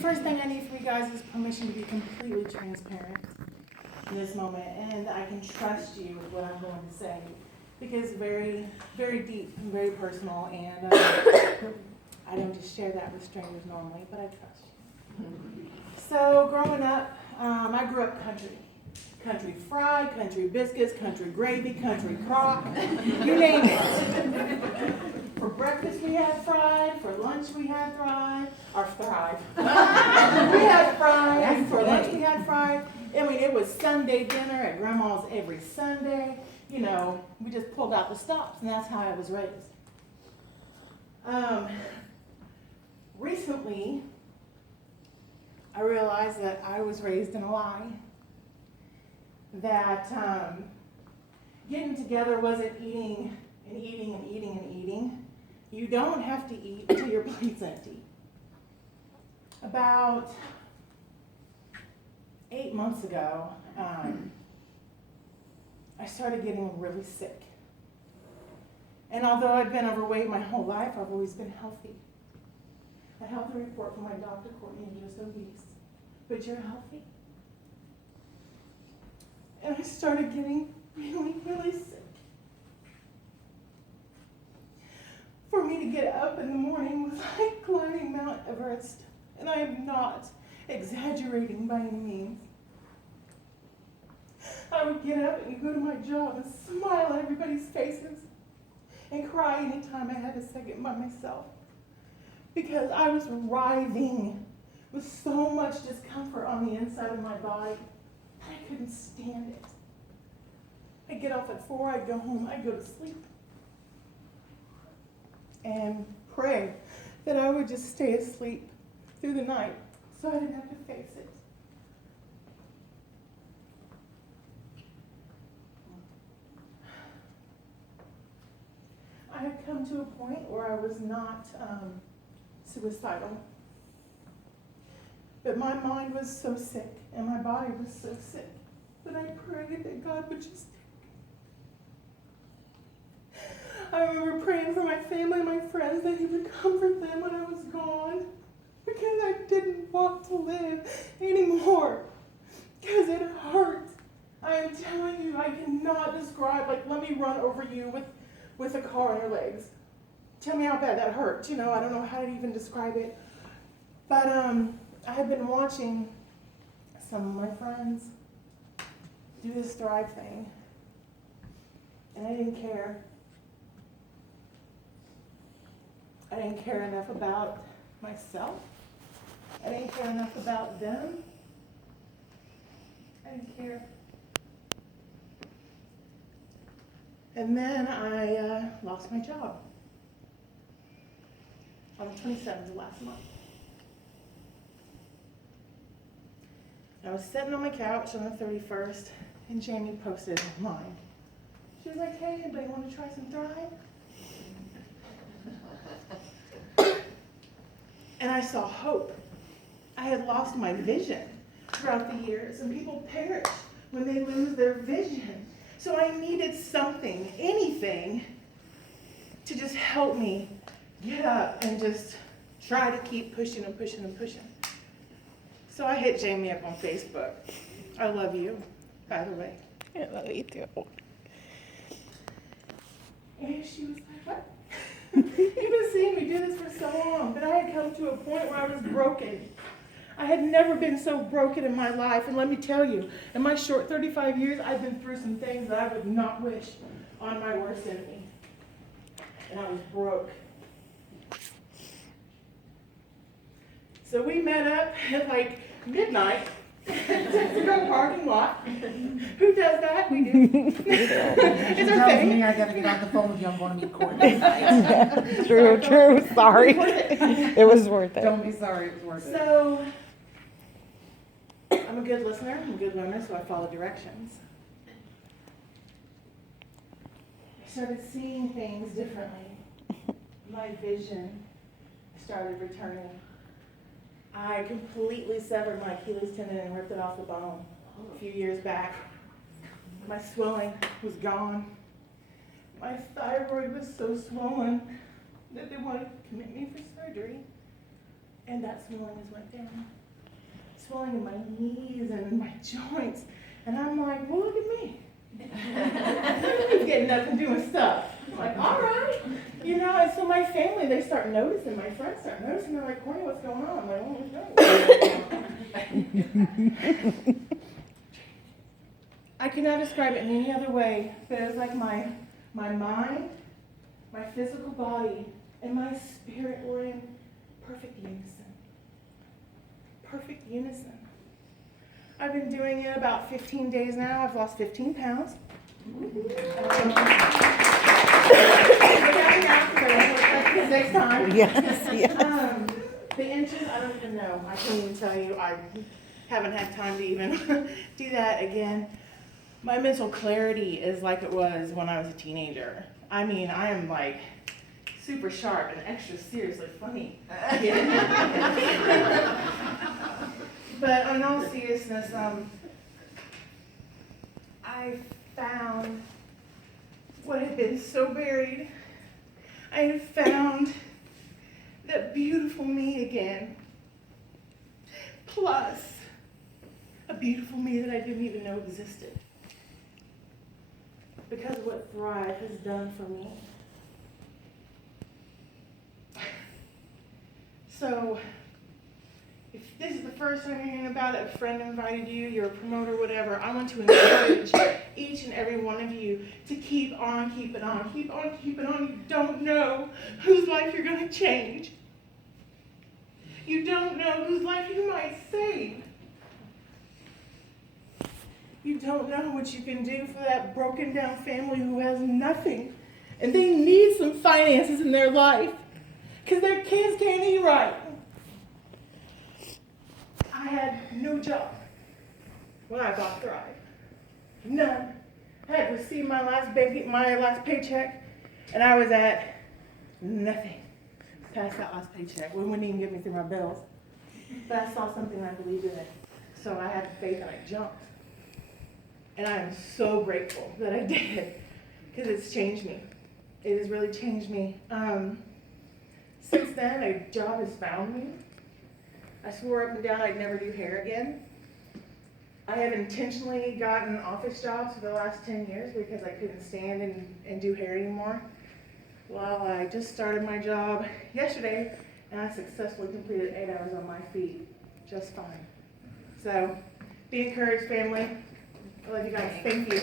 first thing I need from you guys is permission to be completely transparent in this moment, and I can trust you with what I'm going to say, because very, very deep and very personal, and I don't just share that with strangers normally, but I trust you. So growing up, I grew up country. Country fried, country biscuits, country gravy, country crock, you name it. For breakfast we had fried, for lunch we had fried, or thrive. We had fried, and for lunch we had fried. I mean, it was Sunday dinner at Grandma's every Sunday. You know, we just pulled out the stops, and that's how I was raised. Recently, I realized that I was raised in a lie. That getting together wasn't eating and eating and eating and eating. You don't have to eat until your plate's empty. About 8 months ago, I started getting really sick. And although I've been overweight my whole life, I've always been healthy. A healthy report from my doctor, Kortney, you're just obese, but you're healthy. And I started getting really, really sick. For me to get up in the morning was like climbing Mount Everest, and I am not exaggerating by any means. I would get up and go to my job and smile at everybody's faces and cry anytime I had a second by myself, because I was writhing with so much discomfort on the inside of my body. I couldn't stand it. I'd get off at 4, I'd go home, I'd go to sleep. And pray that I would just stay asleep through the night so I didn't have to face it. I had come to a point where I was not suicidal. But my mind was so sick, and my body was so sick, that I prayed that God would just take me. I remember praying for my family and my friends that He would comfort them when I was gone, because I didn't want to live anymore, because it hurt. I am telling you, I cannot describe, like, let me run over you with a car on your legs. Tell me how bad that hurt. You know, I don't know how to even describe it. But I had been watching some of my friends do this Thrive thing, and I didn't care. I didn't care enough about myself. I didn't care enough about them. I didn't care. And then I lost my job on the 27th of last month. I was sitting on my couch on the 31st, and Jamie posted online. She was like, hey, anybody want to try some Thrive? And I saw hope. I had lost my vision throughout the years, and people perish when they lose their vision. So I needed something, anything, to just help me get up and just try to keep pushing and pushing and pushing. So I hit Jamie up on Facebook. I love you, by the way. I love you too. And she was like, what? You've been seeing me do this for so long, but I had come to a point where I was broken. I had never been so broken in my life, and let me tell you, in my short 35 years, I've been through some things that I would not wish on my worst enemy. And I was broke. So we met up at like midnight to go parking lot. Who does that? We do. It's our thing. Me I gotta get on the phone with you. I'm going to meet Kortney. True. Sorry. It was worth it. Don't be sorry. It was worth it. So I'm a good listener. I'm a good learner, so I follow directions. I started seeing things differently. My vision started returning. I completely severed my Achilles tendon and ripped it off the bone a few years back. My swelling was gone. My thyroid was so swollen that they wanted to commit me for surgery. And that swelling has went down. Swelling in my knees and in my joints. And I'm like, well, look at me. I'm getting up and doing stuff. I'm like, all right. You know, and so my family, they start noticing, my friends start noticing. They're like, Kortney, what's going on? I'm like, oh, no. I cannot describe it in any other way. But it was like my mind, my physical body, and my spirit were in perfect unison. Perfect unison. I've been doing it about 15 days now. I've lost 15 pounds. Next time. Yes, yes. The inches, I don't even know. I can't even tell you. I haven't had time to even do that again. My mental clarity is like it was when I was a teenager. I mean, I am like super sharp and extra seriously funny. But in all seriousness, I found what had been so buried. I had found that beautiful me again, plus a beautiful me that I didn't even know existed. Because of what Thrive has done for me. So, if this is the first time you're hearing about it, a friend invited you, you're a promoter, whatever, I want to encourage each and every one of you to keep on keeping on. Keep on keeping on. You don't know whose life you're going to change. You don't know whose life you might save. You don't know what you can do for that broken down family who has nothing. And they need some finances in their life because their kids can't eat right. I had no job when I bought Thrive. None. I had received my last paycheck, and I was at nothing past that last paycheck. We wouldn't even get me through my bills. But I saw something and I believed in it. So I had faith and I jumped. And I am so grateful that I did, because it's changed me. It has really changed me. Since then, a job has found me. I swore up and down I'd never do hair again. I have intentionally gotten office jobs for the last 10 years because I couldn't stand and do hair anymore. Well, I just started my job yesterday, and I successfully completed 8 hours on my feet, just fine. So, be encouraged, family. I love you guys. Thank you.